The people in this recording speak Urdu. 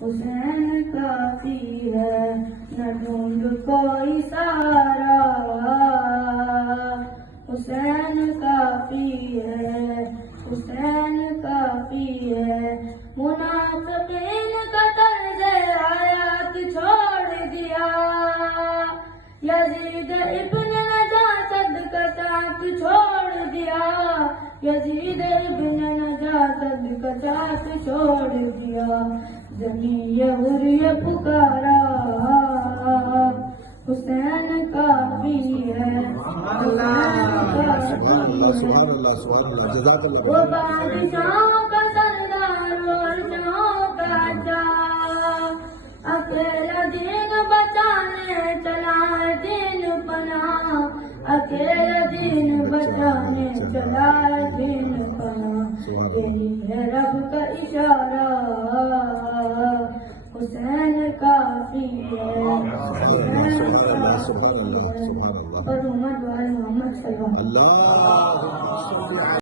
حسین کافی ہے نہ ڈھونڈ کوئی سارا، حسین کافی ہے، حسین کافی ہے۔ منافقین کا طرز حیات چھوڑ دیا، یزید ابن نجاشت کا ساتھ چھوڑ دیا، یزید ابن نجاشت کا ساتھ چھوڑ دیا۔ زمین حریت پکارا، حسین کافی ہے، سبحان اللہ جزاک اللہ۔ وہ بادشاہوں کا سردار اور شاہوں کا شاہ، اکیلا دین بچانے چلا ہے دین پناہ، اکیلا دین بچانے چلا ہے دین پناہ۔ یہی ہے رب کا اشارہ، حسین کافی ہے، حسین کافی ہے۔ اور محمد وآل محمد صلی اللہ علیہ وسلم۔ اللہ